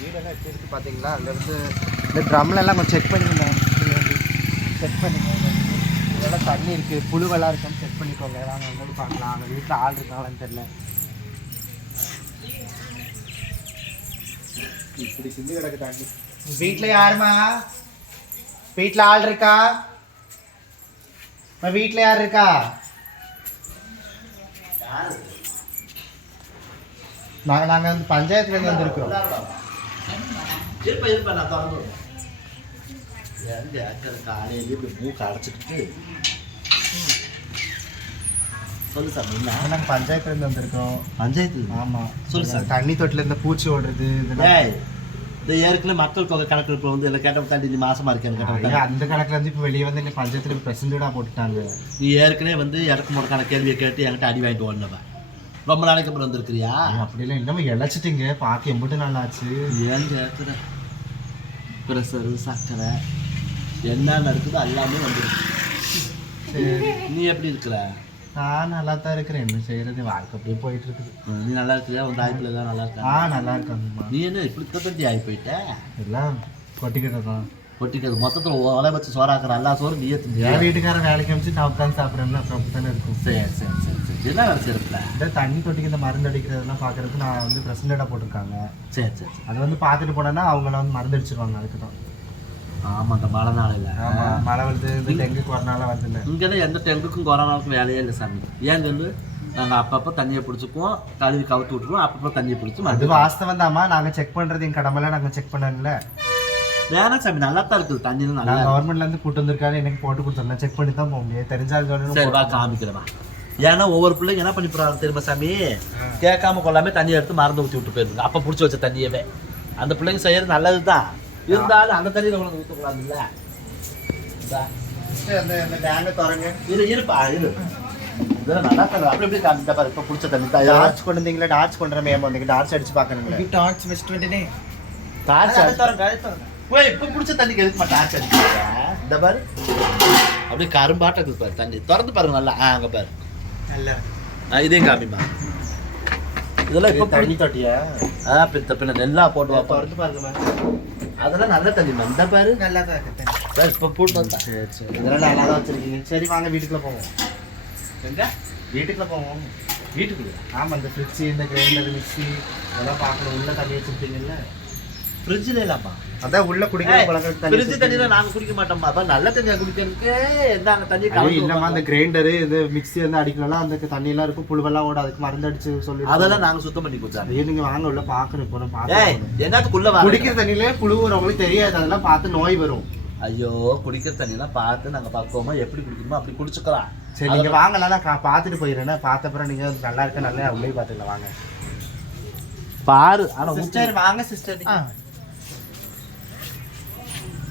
வீடெல்லாம் எப்படி இருக்குது பார்த்தீங்களா? அதுலேருந்து இந்த ட்ரம்லெல்லாம் கொஞ்சம் செக் பண்ணிக்கோங்க. செக் பண்ணிக்கோங்க. இதெல்லாம் தண்ணி இருக்குது புழுவெல்லாம் இருக்கான்னு செக் பண்ணிக்கோங்க. வாங்க வந்து பார்க்கலாம். அவங்க வீட்டில் ஆள் இருக்காங்களான்னு தெரில இப்படி சிந்தி கிடக்கு தண்ணி. வீட்டில் யாருமா வீட்டில் ஆள் இருக்கா? வீட்டில் யார் இருக்கா? நாங்கள் நாங்கள் வந்து பஞ்சாயத்துலேருந்து வந்திருக்கோம் இருப்பா இருப்பா நான் திறந்து. எங்க அக்கறை காலையிலேயே இப்படி மூக்கு அடைச்சிக்கிட்டு. சொல்லு சாமி என்ன? நாங்கள் பஞ்சாயத்துலேருந்து வந்திருக்கோம். பஞ்சாயத்து ஆமாம் சொல்லு சார். தண்ணி தொட்டில இந்த பூச்சி ஓடுறது இதெல்லாம். இந்த ஏற்கனவே மக்கள் தொகை கணக்கெடுப்பு வந்து இல்லை கேட்ட தாண்டி நீ மாசமா இருக்கேன்னு ஐயா, கேட்ட அந்த கணக்குல இருந்து இப்போ வெளியே வந்து இந்த பஞ்சாயத்துல பிரசன்டா போட்டுட்டாங்க. நீ ஏற்கனவே வந்து இறக்கு முறக்கான கேள்வியை கேட்டு என்கிட்ட அடி வாங்கிட்டு ஓடினவ. ரொம்ப நாளைக்கு அப்புறம் வந்திருக்கிறியா? அப்படிலாம் இன்னமும் இழைச்சிட்டீங்க. பார்க்க எம்பிட்டு நல்லா ஆச்சு. ஏன் கேட்குற ப்ரெஷரு சர்க்கரை என்ன நடக்குதோ எல்லாமே வந்துருக்கு சரி. நீ எப்படி இருக்கிற நான் நல்லா தான் இருக்கிறேன். என்ன செய்யறது வாழ்க்கை அப்படியே போயிட்டு இருக்குது நீ நல்லா இருக்கிறியா உன் தாய்ப்பில் எல்லாம் நல்லா ஆ இருக்கா நல்லா இருக்காங்கம்மா. நீ என்ன இப்படி தட்டி ஆகி போயிட்ட? எல்லாம் கொட்டிக்கிட்டு தான் கொட்டிக்கிறது மொத்தத்தில் ஒலை வச்சு சோறாக்குற எல்லா சோறும் நீயே திங்க என் வீட்டுக்காரன் வேலைக்கு அமைச்சு நான் உட்காந்து சாப்பிட்றேன்னா அப்புறம் அப்படி தானே இருக்கும். சரி சரி சரி சரி. வேலை செய்யறதுல இந்த தண்ணி தொட்டிக்கு இந்த மருந்து அடிக்கிறதெல்லாம் பார்க்கறதுக்கு நான் வந்து பிரசன்டா போட்டிருக்காங்க. சரி சரி சரி. அதை வந்து பார்த்துட்டு போனேன்னா அவங்கள வந்து மருந்து அடிச்சிருவாங்க அதுக்கு தான் ஆமாம் இந்த மழை நாளையில். ஆமா மழை வருது இந்த டெங்கு கொரோனாலாம் வருது இல்லை இங்கே தான் எந்த டெங்குக்கும் கொரோனாவுக்கும் வேலையே இல்லை சாமி. ஏன் சொல்லு? நாங்கள் அப்பப்போ தண்ணியை பிடிச்சிக்குவோம் கழுவி கவுத்து விட்டுருவோம் அப்பப்போ தண்ணியை பிடிச்சி அது வாஸ்தவம் தாம்மா நாங்கள் செக் பண்ணுறது எங்கள் கடமையில நாங்கள் செக் பண்ணல வேணாம் சாமி நல்லா தான் இருக்குது. தண்ணியும் நல்லா நான் கவர்மெண்ட்ல இருந்து கூட்டு வந்திருக்காரு எனக்கு போட்டு கொடுத்துருந்தேன் செக் பண்ணி தான் போக முடியாது தெரிஞ்சால் சரி வா காமிக்கிறவா ஏன்னா ஒவ்வொரு பிள்ளைங்க என்ன பண்ணி போறாங்க தெரியுமா சாமி? கேட்காம கொள்ளாம தண்ணி எடுத்து மறந்து ஊற்றி விட்டு போயிருங்க அப்போ பிடிச்சி வச்ச தண்ணியவே. அந்த பிள்ளைங்க செய்யறது நல்லது தான் இருந்தாலும் அந்த தண்ணியில் டேங்கை திறங்க. இரு இருப்பா இரு. தண்ணி டார்ச் கொண்டு வந்தீங்களா? டார்ச் கொண்டு மேம் வந்து டார்ச் அடிச்சு பார்க்கணுங்களே. டார்ச் வச்சுட்டு வந்துட்டேன் ஓய் இப்போ பிடிச்ச தண்ணிக்கு எதுக்கு மாட்டேன் ஆச்சு இந்த பாரு. அப்படியே கரும்பாட்டம் பாரு தண்ணி. திறந்து பாருங்க நல்லா. ஆ அங்கே பாரு. நல்லா. ஆ இதே காமிமா இதெல்லாம் இப்போ தண்ணி தொட்டியா? ஆ பித்த பின்ன நெல்லா போட்டு வா திறந்து பாருங்க மேம் அதெல்லாம் நல்ல தண்ணி மேம் இந்த பாரு. நல்லா தான் இருக்கு தண்ணி. சார் இப்போ போட்டு வந்தா. சரி சரி. இதெல்லாம் நல்லா தான் வச்சிருக்கீங்க. சரி வாங்க வீட்டுக்குள்ள போவோம். எங்க? வீட்டுக்குள்ள போவோம். வீட்டுக்குள்ள ஆமா இந்த ஃப்ரிட்ஜ் இந்த கிரைண்டர் மிக்ஸி அதெல்லாம் பார்க்கணும். உள்ள தண்ணி வச்சிருப்பீங்கல்ல? ஃப்ரிட்ஜில் இல்லாமா அதான் உள்ள குடிக்கிற பழக்கம் தண்ணி ஃப்ரிட்ஜ் தண்ணியில நாங்க குடிக்க மாட்டோம்மா. அப்ப நல்ல தண்ணியா குடிக்கிறதுக்கு என்ன தண்ணி கலந்து இல்லம்மா அந்த. கிரைண்டரு இது மிக்ஸி வந்து அடிக்கலாம் அந்த தண்ணி எல்லாம் இருக்கும். புழுவெல்லாம் ஓட அதுக்கு மருந்து அடிச்சு சொல்லி அதெல்லாம் நாங்க சுத்தம் பண்ணி குடிச்சாங்க ஐயோ நீங்க வாங்க உள்ள நான் ஏய் பார்த்து என்னத்துக்குள்ள குடிக்கிற தண்ணியிலே புழு வரும் உங்களுக்கு தெரியாது. அதெல்லாம் பார்த்து நோய் வரும். ஐயோ குடிக்கிற தண்ணியெல்லாம் பார்த்து நாங்க பக்குவமா எப்படி குடிக்கணுமோ அப்படி குடிச்சுக்கலாம். சரி நீங்க வாங்கலாம் நான் கா- பார்த்துட்டு போயிடுறேன். பார்த்த அப்புறம் நீங்க நல்லா இருக்க நல்லா உள்ளே பார்த்துக்கலாம். வாங்க. பாரு. ஆனா சிஸ்டர் வாங்க சிஸ்டர்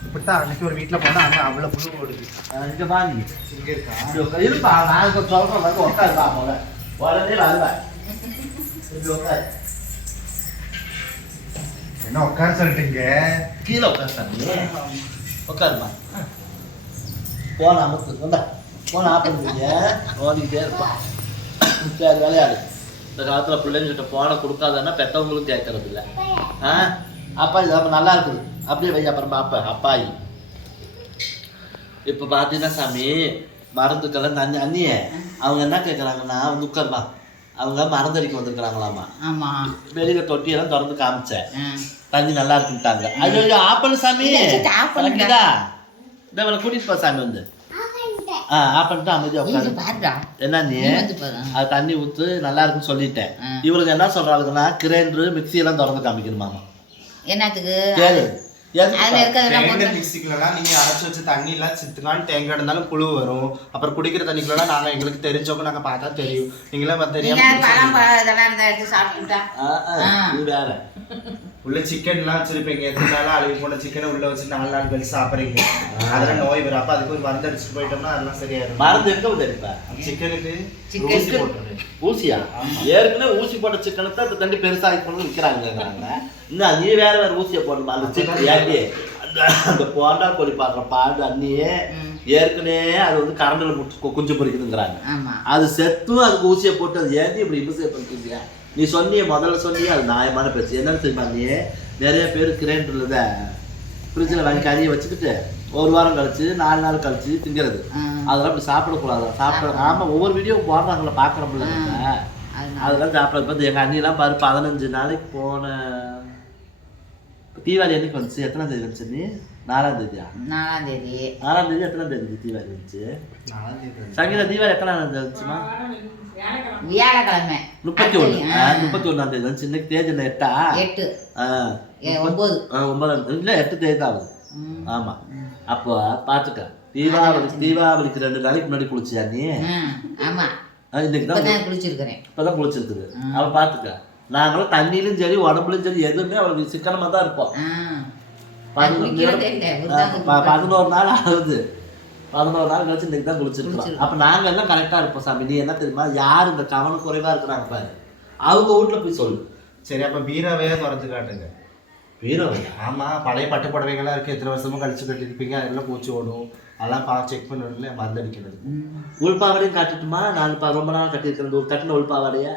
இப்படித்தான் அன்னைக்கு ஒரு வீட்டுல போனா அங்க அவ்வளவு புழு ஓடுது. இங்க வாங்கி இங்க இருக்கா. இருப்பா நான் சொல்றேன் வந்து உட்காருப்பா போல உடனே வருவேன். இப்படி உட்காரு. என்ன உட்கார சொல்லிட்டீங்க? கீழே சாமி. உட்காருமா. போன அமுத்து வந்தா. போன ஆஃப் பண்ணுவீங்க ஓடிக்கிட்டே இருப்பான் சரி விளையாடு. இந்த காலத்தில் பிள்ளைங்ககிட்ட போனை கொடுக்காதன்னா பெற்றவங்களும் கேட்கறது இல்லை. ஆ? அப்பா இது அப்ப நல்லா இருக்குது. அப்படியே வை அப்புறம் பாப்ப அப்பாயி இப்போ பார்த்தீங்கன்னா சாமி மருந்துக்கெல்லாம் இந்த அண்ணி அண்ணியே அவங்க என்ன கேட்குறாங்கன்னா வந்து உட்காருமா அவங்க மருந்தடிக்க வந்திருக்கிறாங்களாமா ஆமா வெளியில தொட்டியெல்லாம் திறந்து காமிச்சேன். தண்ணி நல்லா இருக்குன்ட்டாங்க ஐயோ ஆப்பல் சாமி. கலக்குதா? இந்த இவனை கூட்டிட்டு போ சாமி வந்து ஆ ஆஃப் பண்ணிட்டு அமைதியா இது உட்காரு பாருடா என்ன நீ. அது தண்ணி ஊத்து நல்லா இருக்குன்னு சொல்லிட்டேன். இவருக்கு என்ன சொல்றாங்கன்னா கிரைண்டரு மிக்ஸி எல்லாம் திறந்து காமிக்கணுமாமா என்னத்துக்கு மிக்சிக்குலாம் நீங்க அரைச்சு வச்ச தண்ணி எல்லாம் சித்துக்கான்னு தேங்காய் இருந்தாலும் புழு வரும். அப்புறம் குடிக்கிற தண்ணிக்குலாம் நாங்க எங்களுக்கு தெரிஞ்சவங்க நாங்க பார்த்தா தெரியும். நீங்களாம் நீங்க தெரியாம உள்ள சிக்கன் எல்லாம் வச்சிருப்பீங்க. எத்தனை நாளா அழுகி போன சிக்கனை உள்ள வச்சு நாலு நாள் கழிச்சு சாப்பிடுறீங்க. அதெல்லாம் நோய் வரும். அப்ப அதுக்கு ஒரு மருந்து அடிச்சுட்டு போயிட்டோம்னா அதெல்லாம் சரியாயிரும். மருந்து எங்க தெரியுப்பா சிக்கனுக்கு சிக்கன் ஊசி போட்டுருங்க ஊசியா? ஏற்கனவே ஊசி போட்ட சிக்கனை தான் இந்த தண்ணி பெருசாகி கொண்டு விற்கிறாங்கிறாங்க இன்னும் நீ வேற வேற ஊசியை போடணுமா? அந்த சிக்கன் ஏண்டி? அந்த அந்த போண்டா கோழி பார்க்குற பாடு அண்ணியே. ஏற்கனவே அது வந்து கரண்டில் முட்டு குஞ்சு பொறிக்குதுங்கிறாங்க அது செத்தும் அதுக்கு ஊசியை போட்டு அது ஏண்டி இப்படி இம்சை பண்ணுறீங்க நீ சொன்னியே முதல்ல சொன்னியே அது நியாயமான பேச்சு. என்னன்னு தெரியுமா நீ? நிறைய பேர் கிரைண்டர்ல ஃப்ரிட்ஜில் வாங்கி கறியை வச்சுக்கிட்டு ஒரு வாரம் கழிச்சு நாலு நாள் கழிச்சு திங்கிறது. அதெல்லாம் அப்படி சாப்பிடக்கூடாது. சாப்பிட ஆமா. ஒவ்வொரு வீடியோ போடுறாங்கள பார்க்குறோம்ல அதெல்லாம் சாப்பிட பார்த்து எங்கள் அண்ணிலாம் பாரு பதினஞ்சு நாளைக்கு போன தீபாவளி என்னைக்கு வந்துச்சு? எத்தனாம் தேதி வந்துச்சு நீ நாலாம் தேதியா நாலாம் தேதி நாலாம் தேதி எத்தனாம் தேதி தீபாவளி வந்துச்சு சங்கீதா தீபாவளி எத்தனாம் தேதி வந்துச்சுமா வியாழக்கிழமை முப்பத்தி ஒன்று. முப்பத்தி ஒன்றாம் தேதி வந்துச்சு இன்னைக்கு தேதி என்ன எட்டா எட்டு ஒன்பது ஆ, ஒன்பதாம் தேதி இல்லை எட்டு தேதி தான் ஆகுது ம். ஆமா அப்போ பார்த்துக்க தீபாவளி தீபாவளிக்கு ரெண்டு நாளைக்கு முன்னாடி குளிச்சியா நீ ஆமா இன்னைக்கு தான் இப்பதான் குளிச்சிருக்கிறேன் இப்பதான் குளிச்சிருக்குது அவ பார்த்துக்க நாங்களும் தண்ணியிலும் சரி உடம்புலையும் சரி எதுவுமே அவளுக்கு சிக்கனமா தான் இருப்போம். பதினொரு நாள் ஆகுது. பதினோரு நாள் கழிச்சு இன்னைக்கு தான் குளிச்சிருக்கோம். அப்ப நாங்க எல்லாம் கரெக்டா இருப்போம் சாமி. நீ என்ன தெரியுமா? யார் இந்த கவனம் குறைவா இருக்கிறாங்க பாரு. அவங்க வீட்டுல போய் சொல்லு. சரி அப்ப பீராவே திறந்து காட்டுங்க. வீரம் ஆமா பழைய பட்டு புடவைகள்லாம் இருக்கு. எத்தனை வருஷமா கழிச்சு கட்டிருப்பீங்க அதெல்லாம் பூச்சி ஓடும். அதெல்லாம் பா செக் பண்ணணும்ல மருந்து அடிக்கிறது. உள்பாவடையும் காட்டுட்டுமா? நான் பா- ரொம்ப நாள் கட்டியிருக்கிறேன் ஒரு கட்டின உள்பாவாடைய?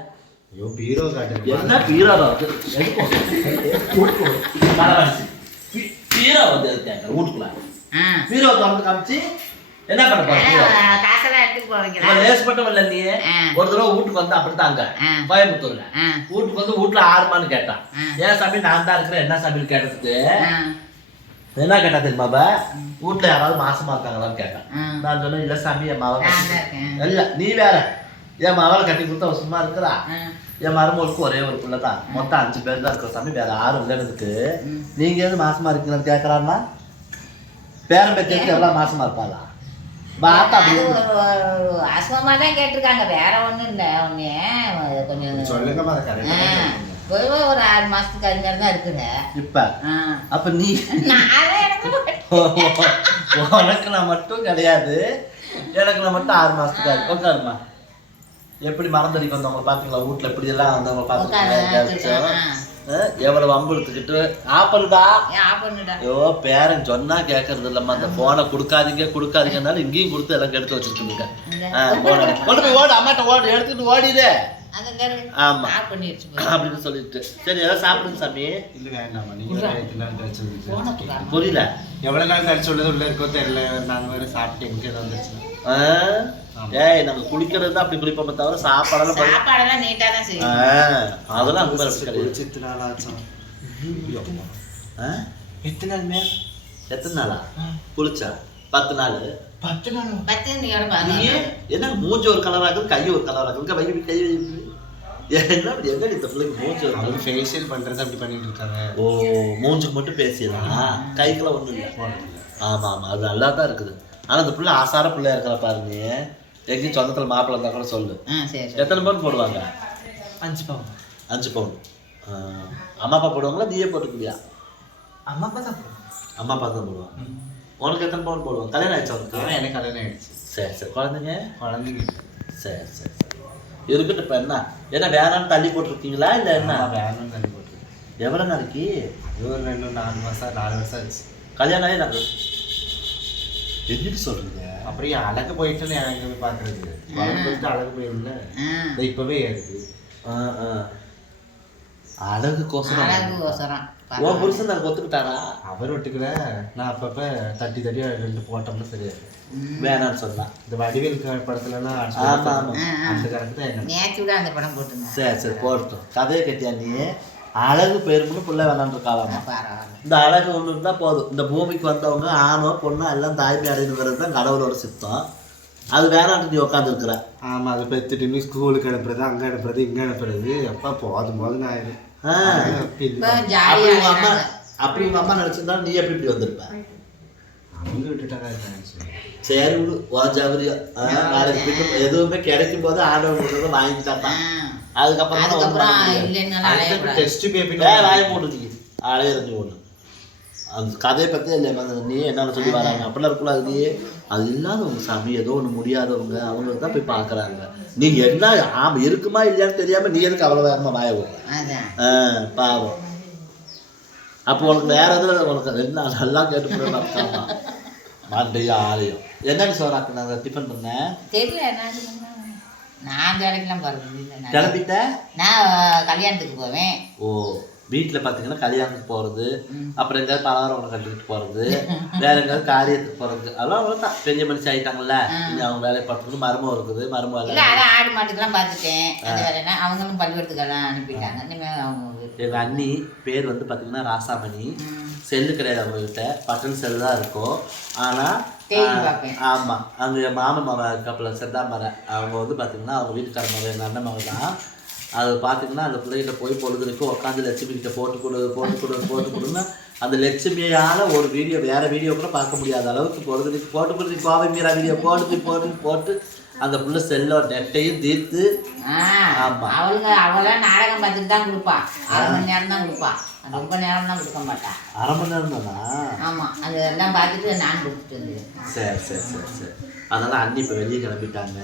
ஐயோ பீரோ காட்டுங்க. என்ன பீரோ பீரோ வந்து இருக்காங்க வீட்டுக்குள்ள. பீரோ திறந்து காமிச்சு என்ன பண்ண போற பீரோ ஆ, காசெல்லாம் இவன் லேசப்பட்டவன் நீ. ஒரு தடவை வீட்டுக்கு வந்து அப்படித்தாங்க. கோயம்புத்தூர்ல. வீட்டுக்கு வந்து வீட்டுல ஆறுமான்னு கேட்டான். ஏன் சாமி நான் தான் இருக்கிறேன் என்ன சாமின்னு கேட்டதுக்கு ஆ. என்ன கேட்டா தெரியுமா அவ? வீட்டுல யாராவது மாசமா இருக்காங்களான்னு கேட்டான். நான் சொன்னேன் இல்ல சாமி என் மாவ நான் தான் இருக்கேன். இல்ல நீ வேற என் மாவளை கட்டி கொடுத்தா சும்மா இருக்கிறா. என் மருமகளுக்கு ஒரே ஒரு பிள்ளை தான். மொத்தம் அஞ்சு பேர் தான் இருக்கிற சாமி. வேற யாரும் இல்லை எனக்கு ம். நீங்க எது மாசமா இருக்கீங்கன்னு கேட்கறான்னா பேரம் பேச்சு எவ்வளவு மாசமா இருப்பாளா? ஒரு அசுவமா தான் கேட்டிருக்காங்க. வேற ஒண்ணும் இல்ல. ஒண்ணு கொஞ்சம் சொல்லுங்கம்மா ஒரு ஆறு மாசத்துக்கு அது மாதிரி தான் இருக்குங்க இப்ப. அப்ப நீ? உனக்கு நான் மட்டும் கிடையாது. எனக்கு நான் மட்டும் ஆறு மாசத்துக்கு ஆகுது உட்காருமா எப்படி மறந்தடிக்கு வந்தவங்க பாத்தீங்களா வீட்டுல எப்படி எல்லாம் வந்தவங்க பாத்தீங்களா எவ்வளவு ஆஃப் பண்ணுடா. ஐயோ பேரன் சொன்னா கேட்கறது இல்லம்மா. அந்த போனை கொடுக்காதீங்க கொடுக்காதீங்கனாலும் இங்கேயும் கொடுத்து எல்லாம் ஆ, போனை கொண்டு போய் ஓடு அம்மாட்ட ஓடு. எடுத்துட்டு ஓடிடு. ஆமா. அப்படின்னு சொல்லிட்டு. சரி ஏதாவது சாப்பிடுங்க சாமி. புரியல. எவ்வளவு நாள் கழிச்சு உள்ளது உள்ள இருக்கோ தெரியல. நாங்க வேற சாப்பிட்டு எங்க வந்துச்சு ஆ? ஏய் நாங்க குளிக்கிறது தான் அப்படி குளிப்போமே தவிர சாப்பாடெல்லாம் சாப்பாடெல்லாம் நீட்டா தான் ஆ, செய்யும் அதெல்லாம் அங்க அப்படி கிடையாது எத்தனை நாள் ஆச்சு. ஆ? எத்தனை நாள் மேம்? எத்தனை நாளா? குளிச்சா? பத்து நாள். பத்து நாள்? பத்து என்ன மூஞ்சி ஒரு கலரா இருக்குது கை ஒரு கலரா இருக்குது கை கை என்ன என்ன இந்த பிள்ளைக்கு மூஞ்சி ஒரு ஃபேஷியல் பண்றது அப்படி பண்ணிட்டு இருக்காங்க ஓ மூஞ்சுக்கு மட்டும் பேசிடலாம் கைக்கெல்லாம் ஒன்றும் இல்லை. ஆமாம் ஆமாம் அது நல்லா தான் இருக்குது. ஆனால் இந்த பிள்ளை ஆசார பிள்ளையா இருக்கிற பாருங்க. எங்கேயும் சொந்தத்தில் மாப்பிள்ளை இருந்தால் கூட சொல்லு. ஆ சரி சரி. எத்தனை பவுன் போடுவாங்க? அஞ்சு பவுன். அஞ்சு பவுன். அம்மா அப்பா போடுவாங்களா? நீயே போட்டுக்குவியா? அம்மா அப்பா தான் அம்மா அப்பா தான் போடுவாங்க. உனக்கு எத்தனை பவுன் போடுவாங்க? கல்யாணம் ஆயிடுச்சு உனக்கு? எனக்கு கல்யாணம் ஆயிடுச்சு. சரி சரி. குழந்தைங்க? குழந்தைங்க. சரி சரி சரி. இருக்கட்டும் இப்போ என்ன? என்ன வேணாம்னு தள்ளி போட்டிருக்கீங்களா? இல்லை என்ன? வேணும்னு தள்ளி போட்டு எவ்வளோ நாளைக்கு? இவர் ரெண்டு நாலு மாசம் நாலு வருஷம் ஆச்சு. கல்யாணம் ஆகி நாங்கள் என்னடி சொல்கிறீங்க அப்படியே அழகு போயிட்டு போய் பாக்குறது போயிட்டு அழகு இது இப்பவே ஆ அழகு கோசரம் அழகு கோசரம் உன் புருஷன் நான் ஒத்துக்கிட்டாரா? அவர் ஒட்டுக்கல நான் அப்பப்ப தட்டி தட்டி ரெண்டு போட்டோம்னா சரியாயிடும் வேணாம்னு சொன்னான் இந்த வடிவேல் படத்துலலாம் ஆமா, ஆமா. அந்த கணக்கு தான் என்ன நேற்று விட அந்த படம் போட்டுருந்தேன். சரி சரி போடட்டும் கதையை கட்டியா நீ? அழகு பெருமுன்னு பிள்ளை பரவாயில்ல. இந்த அழகு ஒன்று இருந்தால் போதும். இந்த பூமிக்கு வந்தவங்க ஆணோ பொண்ணோ எல்லாம் தாய்மை அடையணுங்கிறது தான் கடவுளோட சித்தம். அது வேணான்ட்டு நீ உட்காந்துருக்குற ஆமா அது பெத்துட்டு நீ ஸ்கூலுக்கு அனுப்புறது அங்க அனுப்புறது இங்க அனுப்புறது அப்பா போதும் ஆ. இப்போ அப்படி ஜாலியாக உங்க அம்மா அப்படி உங்க அம்மா நினைச்சிருந்தா நீ எப்படி இப்படி வந்திருப்ப? அவங்க விட்டுட்டாங்க சரி விடு ஜாகிரியா நாளைக்கு பின்னும் எதுவுமே கிடைக்கும் போது ஆண்டவன் கொடுத்ததை வாங்கிட்டான் அதுக்கப்புறம் டெஸ்ட் பேபி ஏய், வாயை மூடுறீங்க அழையிறது ஒன்று அந்த கதையை பற்றி இல்லை நீ என்னென்ன சொல்லி வராங்க. அப்படிலாம் இருக்கக்கூடாது நீ. அது இல்லாதவங்க சாமி ஏதோ ஒன்று முடியாதவங்க அவங்களுக்கு தான் போய் பார்க்குறாங்க. நீ என்ன ஆமாம் இருக்குமா இல்லையான்னு தெரியாமல் நீ எதுக்கு அவ்வளோ வேகமாக வாய ஆ பாவம். அப்போ உனக்கு வேற எதுவும் உனக்கு என்ன நல்லா கேட்டு பார்த்தாமா மண்டையும் ஆலயம். என்னன்னு சொல்கிறாங்க நாங்கள் டிஃபன் பண்ணேன் தெரியல என்ன நான் வேலைக்கெல்லாம் நான் கிளம்பிட்ட? நான் கல்யாணத்துக்கு போவேன். ஓ வீட்டில் பார்த்தீங்கன்னா கல்யாணத்துக்கு போகிறது. அப்புறம் எங்கேயாவது பலகாரம் ஒன்று கட்டிட்டு போகிறது வேற எங்கேயாவது காரியத்துக்கு போகிறது அதெல்லாம் அவ்வளோதான் பெரிய மனுஷன் ஆயிட்டாங்கல்ல இனி அவங்க வேலையை பார்த்துக்கணும். மருமம் இருக்குது மருமம் இல்லை அதான் ஆடு மாட்டுக்கெல்லாம் பார்த்துட்டேன். அந்த வேலைனா அவங்களும் பள்ளிக்கூடத்துக்கெல்லாம் அனுப்பிட்டாங்க. இனிமேல் அவங்க எங்கள் அண்ணி பேர் வந்து பார்த்தீங்கன்னா ராசாமணி. செல்லு கிடையாது அவங்ககிட்ட. பட்டன் செல்லு தான் இருக்கும். ஆனால் ஆமாம் அங்கே மாமன் மகன் இருக்காப்புல செந்தாமரை அவங்க வந்து பார்த்தீங்கன்னா அவங்க வீட்டுக்கார மகன் எங்கள் அண்ணன் மகன் தான். அது பார்த்தீங்கன்னா அந்த பிள்ளைகிட்ட போய் பொழுதுக்கு உட்காந்து லட்சுமி கிட்ட போட்டு கொடு போட்டு கொடு போட்டு கொடுன்னு அந்த லட்சுமியால ஒரு வீடியோ வேற வீடியோ கூட பார்க்க முடியாத அளவுக்கு பொழுதுக்கு போட்டு கொடுத்து கோவை மீரா வீடியோ போட்டு போட்டு போட்டு அந்த புள்ள செல்லோ நெட்டையும் தீர்த்து ஆ ஆமா. அவளுங்க அவளாம் நாடகம் பார்த்துட்டு தான் கொடுப்பா. அரை மணி நேரம் தான் கொடுப்பா. ரொம்ப நேரம் தான் கொடுக்க மாட்டா. அரை மணி நேரம் தானா? ஆமாம் அதெல்லாம் பார்த்துட்டு நான் கொடுத்துட்டு வந்துடுவேன் சரி சரி சரி சரி. அதனால அண்ணி இப்போ வெளியே கிளம்பிட்டாங்க.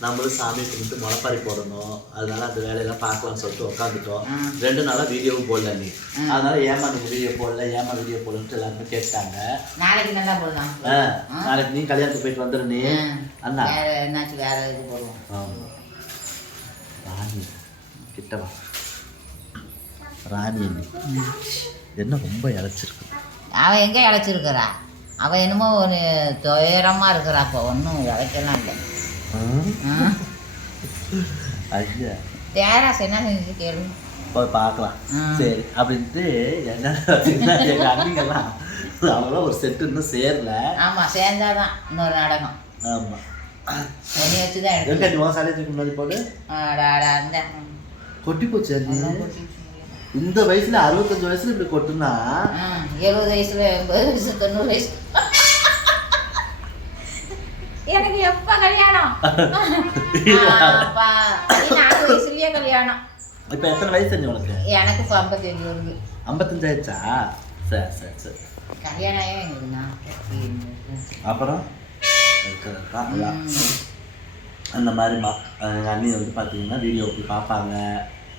நம்மளும் சாமி கும்பிட்டு முளைப்பாரி போடணும். அதனால அந்த வேலையெல்லாம் பார்க்கலாம்னு சொல்லிட்டு உட்காந்துட்டோம். ரெண்டு நாளாக வீடியோவும் போடல நீ அதனால ஏமா நீ வீடியோ போடல ஏமா வீடியோ போடலன்ட்டு எல்லாருமே கேட்டாங்க. நாளைக்கு நல்லா போடலாம். ஆ, நாளைக்கு நீ கல்யாணத்துக்கு போயிட்டு வந்துடு நீ. அண்ணா. வேற என்னாச்சும் வேற இது போடுவோம். ராணி கிட்டவா ராணி அண்ணி. என்ன ரொம்ப இழைச்சிருக்கு. அவன் எங்கே இழைச்சிருக்கிறா? அவன் என்னமோ ஒரு துயரமாக இருக்கிறா அப்போ. ஒன்றும் இழைக்கலாம் இல்லை. ஐயா. தேராஸ் என்ன செஞ்சு கேளு. போய் பார்க்கலாம். சரி அப்படின்ட்டு என்ன எங்கள் அண்ணிங்கெல்லாம் அவங்களாம் ஒரு செட்டு இன்னும் சேரல. ஆமாம் சேர்ந்தாதான் இன்னொரு நாடகம். ஆமாம் வச்சு தான் எடுத்து நீ உன் சாலையத்துக்கு முன்னாடி போடு. அந்த. கொட்டி போச்சு இந்த வயசுல அறுபத்தஞ்சு வயசுல இப்படி கொட்டுனா? எழுபது வயசுல எண்பது வயசு தொண்ணூறு வயசு. எனக்கு எப்ப கல்யாணம்? நாலு வயசுலயே கல்யாணம். இப்போ எத்தனை வயசு அண்ணி உனக்கு எனக்கு இப்போ ஐம்பத்தஞ்சு வருது. ஐம்பத்தஞ்சு ஆயிடுச்சா? சரி சரி சரி. கல்யாணம் ஆகி எங்களுக்கு நாற்பத்தி மூணு. அப்புறம். அந்த மாதிரிமா எங்கள் அண்ணி வந்து பார்த்தீங்கன்னா வீடியோ போய் பார்ப்பாங்க.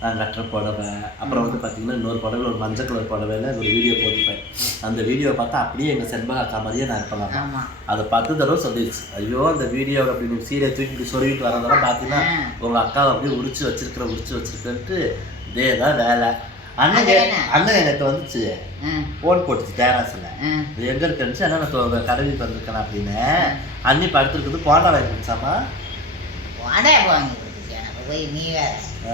கட்டுற புடவை. அப்புறம் வந்து பார்த்தீங்கன்னா இன்னொரு புடவை ஒரு மஞ்சள் கலர் புடவையில் ஒரு வீடியோ போட்டுப்பேன் அந்த வீடியோ பார்த்தா அப்படியே எங்கள் செண்பக அக்கா மாதிரியே நான் இருக்கலாம் அதை பத்து தடவை சொல்லிடுச்சு ஐயோ அந்த வீடியோ அப்படின்னு சீரை தூக்கிட்டு சொருவிட்டு வரதெல்லாம் பார்த்தீங்கன்னா. உங்கள் அக்காவை அப்படியே உரிச்சு வச்சிருக்கிற உரிச்சு வச்சிருக்கன்ட்டு இதே தான் வேலை. அண்ணன்? அண்ணன் எனக்கு வந்துச்சு. ஃபோன் போட்டுச்சு டேராஸில். இது எங்கே இருக்குன்னு அண்ணன் நான் கடவுள் வந்திருக்கேன் அப்படின்னு. அண்ணி படுத்துருக்குது போண்டா வாங்கி கொடுத்தாமா? வடை வாங்கி கொடுத்துச்சு எனக்கு போய் நீ வேற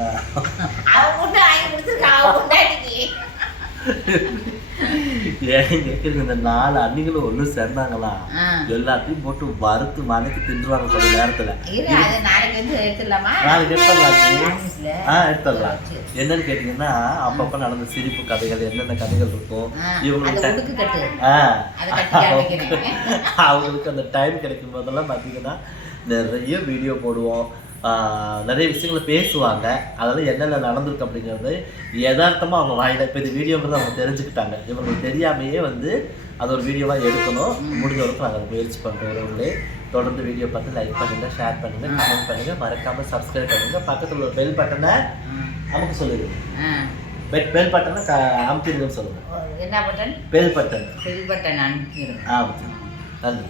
இந்த நாலு அன்னிகளும் ஒன்று சேர்ந்தாங்களா. எல்லாத்தையும் போட்டு வறுத்து மனைக்கு தின்றுவாங்க கொஞ்ச நேரத்தில். நாளைக்கு எடுத்துடலாமா? ஆ எடுத்துடலாம். என்னன்னு கேட்டிங்கன்னா அப்பப்போ நடந்த சிரிப்பு கதைகள் என்னென்ன கதைகள் இருக்கும் கட்டு. ஆ. அவங்களுக்கு அந்த டைம் கிடைக்கும் போதெல்லாம் பார்த்தீங்கன்னா நிறைய வீடியோ போடுவோம். நிறைய விஷயங்களை பேசுவாங்க. அதெல்லாம் என்னென்ன நடந்திருக்கு அப்படிங்கிறது யதார்த்தமாக அவங்க வாயில. இப்போ இது வீடியோங்கிறது அவங்க தெரிஞ்சுக்கிட்டாங்க. இவங்களுக்கு தெரியாமையே வந்து அது ஒரு வீடியோவாக எடுக்கணும். முடிஞ்ச வரைக்கும் நாங்கள் அதை முயற்சி பண்ணுறோம் உறவுகளே தொடர்ந்து வீடியோ பார்த்து லைக் பண்ணுங்க ஷேர் பண்ணுங்க கமெண்ட் பண்ணுங்க. மறக்காம சப்ஸ்கிரைப் பண்ணுங்க. பக்கத்தில் ஒரு பெல் பட்டனை நமக்கு சொல்லிடுங்க. பெல் பெல் பட்டனை அமுத்திடுங்கன்னு சொல்லுங்க. என்ன button bell button bell button அனுப்பிடுங்க ஆ நன்றி.